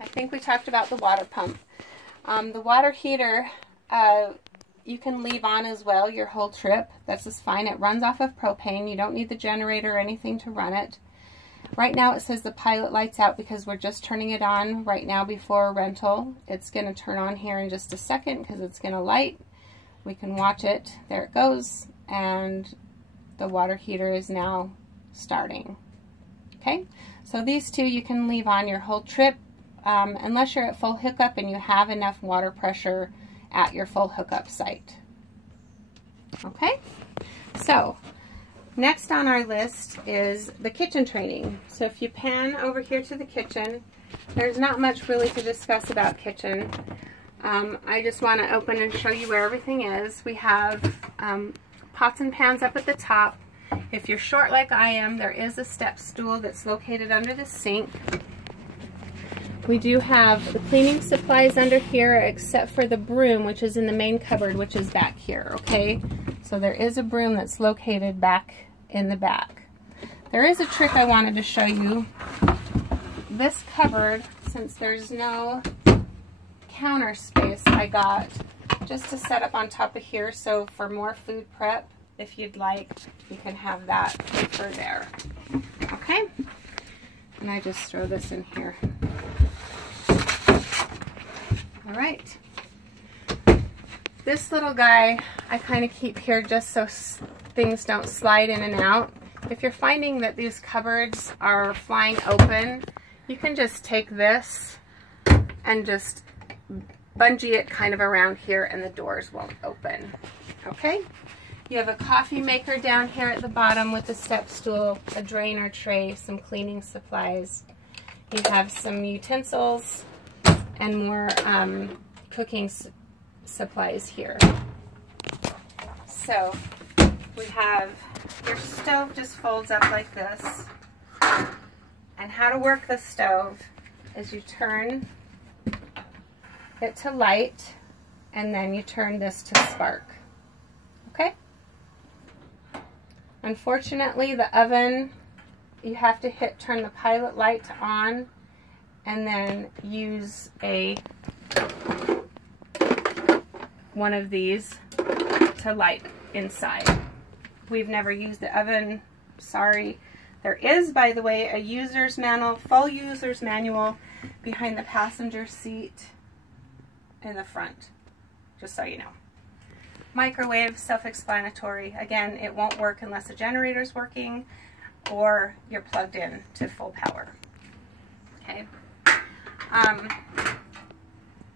I think we talked about the water pump. The water heater, you can leave on as well your whole trip. That's just fine. It runs off of propane. You don't need the generator or anything to run it. Right now it says the pilot light's out because we're just turning it on right now before rental. It's going to turn on here in just a second because it's going to light. We can watch it. There it goes. And the water heater is now starting. Okay, so these two you can leave on your whole trip unless you're at full hookup and you have enough water pressure at your full hookup site. Okay, so next on our list is the kitchen training. So if you pan over here to the kitchen, there's not much really to discuss about kitchen. I just want to open and show you where everything is. We have pots and pans up at the top. If you're short like I am, there is a step stool that's located under the sink. We do have the cleaning supplies under here except for the broom, which is in the main cupboard, which is back here, okay? So there is a broom that's located back in the back. There is a trick I wanted to show you. This cupboard, since there's no counter space, I got just to set up on top of here, so for more food prep, if you'd like, you can have that for there. Okay? And I just throw this in here. All right. This little guy I kind of keep here just so things don't slide in and out. If you're finding that these cupboards are flying open, you can just take this and just bungee it kind of around here and the doors won't open. Okay? You have a coffee maker down here at the bottom with a step stool, a drainer tray, some cleaning supplies. You have some utensils and more cooking supplies here. So we have your stove just folds up like this. And how to work the stove is you turn it to light and then you turn this to spark. Okay? Unfortunately, the oven, you have to turn the pilot light to on and then use one of these to light inside. We've never used the oven, sorry. There is, by the way, a user's manual, full user's manual behind the passenger seat in the front, just so you know. Microwave, self-explanatory. Again, it won't work unless the generator's working or you're plugged in to full power. Okay.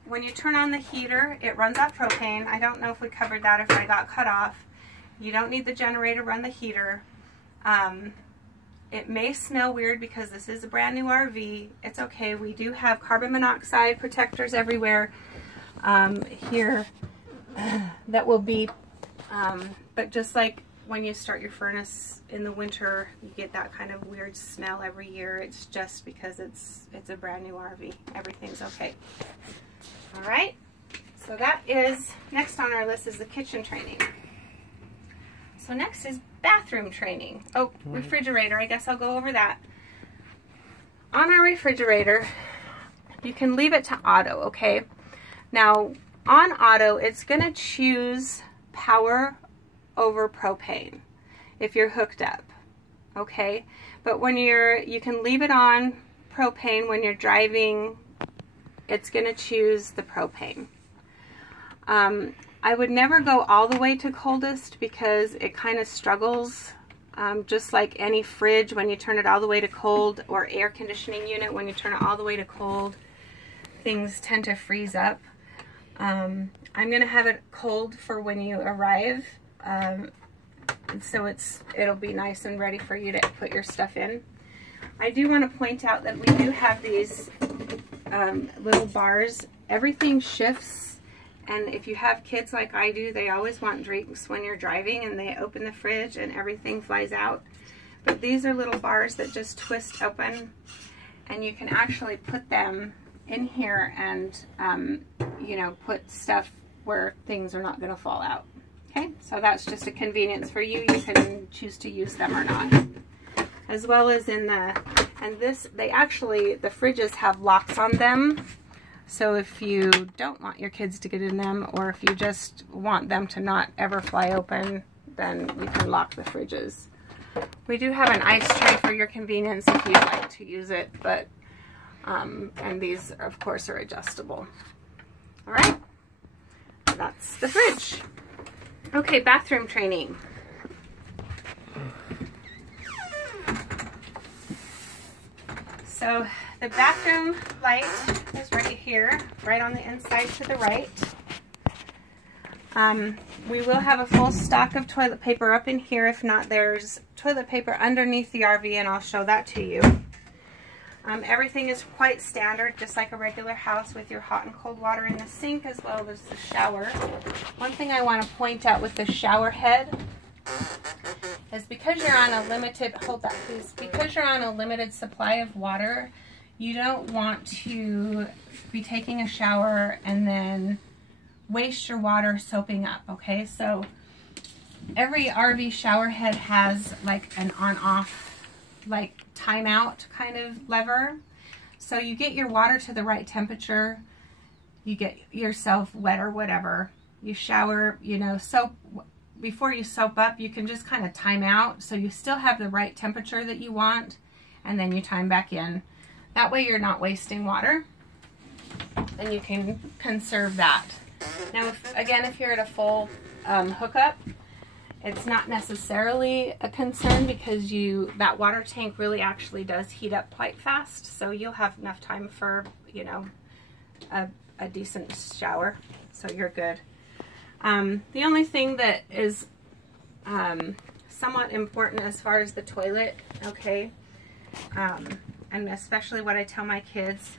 When you turn on the heater, it runs off propane. I don't know if we covered that, if I got cut off. You don't need the generator to run the heater. It may smell weird because this is a brand new RV. It's okay. We do have carbon monoxide protectors everywhere here that will beep. But just like when you start your furnace in the winter, you get that kind of weird smell every year. It's just because it's a brand new RV. Everything's okay. All right. So that is, next on our list is the kitchen training. So next is bathroom training. Oh, refrigerator. I guess I'll go over that. On our refrigerator, you can leave it to auto, okay? Now, on auto, it's going to choose power over propane if you're hooked up, okay? But when you can leave it on propane when you're driving, it's going to choose the propane. I would never go all the way to coldest because it kind of struggles, just like any fridge when you turn it all the way to cold, or air conditioning unit when you turn it all the way to cold, things tend to freeze up. I'm going to have it cold for when you arrive, so it'll be nice and ready for you to put your stuff in. I do want to point out that we do have these little bars. Everything shifts. And if you have kids like I do, they always want drinks when you're driving, and they open the fridge and everything flies out. But these are little bars that just twist open, and you can actually put them in here and, you know, put stuff where things are not going to fall out. Okay, so that's just a convenience for you. You can choose to use them or not. As well as in the And this, the fridges have locks on them. So if you don't want your kids to get in them, or if you just want them to not ever fly open, then you can lock the fridges. We do have an ice tray for your convenience if you'd like to use it, but and these of course are adjustable. All right, that's the fridge. Okay, bathroom training. So the bathroom light is right here, right on the inside to the right. We will have a full stock of toilet paper up in here. If not, there's toilet paper underneath the RV, and I'll show that to you. Everything is quite standard, just like a regular house, with your hot and cold water in the sink as well as the shower. One thing I want to point out with the shower head is because you're on a limited, hold that please, because you're on a limited supply of water, you don't want to be taking a shower and then waste your water soaping up, okay? So every RV shower head has like an on-off, like timeout kind of lever. So you get your water to the right temperature, you get yourself wet or whatever, you shower, you know, soap. Before you soap up, you can just kind of time out so you still have the right temperature that you want, and then you time back in. That way you're not wasting water, and you can conserve that. Now, if you're at a full hookup, it's not necessarily a concern because that water tank really actually does heat up quite fast, so you'll have enough time for, you know, a decent shower, so you're good. The only thing that is somewhat important as far as the toilet, okay, and especially what I tell my kids,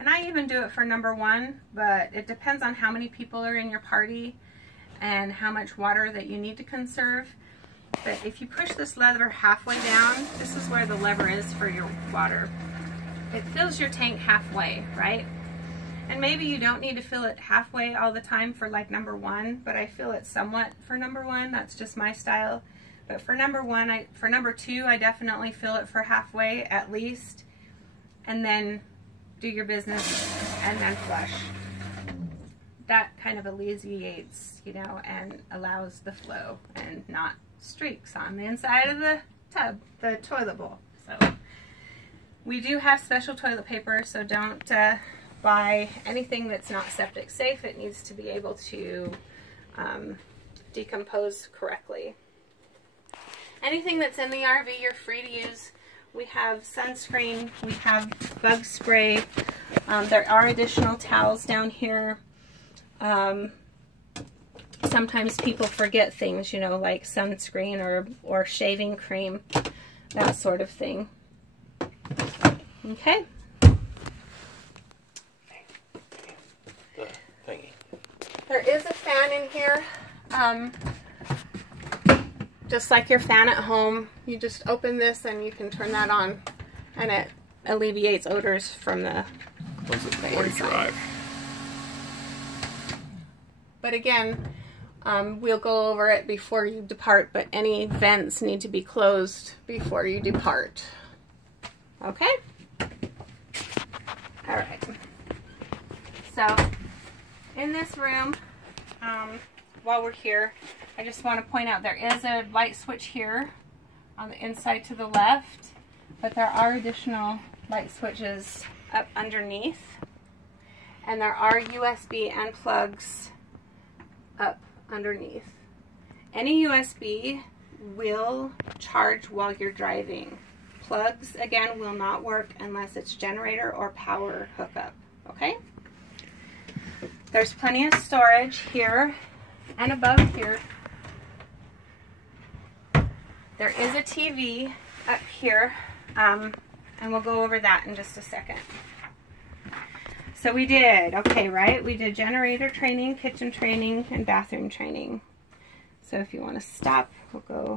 and I even do it for number one, but it depends on how many people are in your party and how much water that you need to conserve. But if you push this lever halfway down, this is where the lever is for your water. It fills your tank halfway, right? And maybe you don't need to fill it halfway all the time for like number one, but I fill it somewhat for number one. That's just my style. But for number one, for number two, I definitely fill it for halfway at least, and then do your business and then flush. That kind of alleviates, you know, and allows the flow and not streaks on the inside of the tub, the toilet bowl. So we do have special toilet paper, so don't buy anything that's not septic safe. It needs to be able to decompose correctly. Anything that's in the RV, you're free to use. We have sunscreen, we have bug spray, there are additional towels down here. Sometimes people forget things, you know, like sunscreen or shaving cream, that sort of thing. Okay. There is a fan in here, just like your fan at home. You just open this and you can turn that on, and it alleviates odors from the inside. But again, we'll go over it before you depart, but any vents need to be closed before you depart. Okay? All right. So, in this room, while we're here, I just want to point out there is a light switch here on the inside to the left, but there are additional light switches up underneath, and there are USB and plugs up underneath. Any USB will charge while you're driving. Plugs, again, will not work unless it's generator or power hookup, okay? There's plenty of storage here and above here. There is a TV up here, and we'll go over that in just a second. So we did, okay, right? We did generator training, kitchen training, and bathroom training. So if you want to stop, we'll go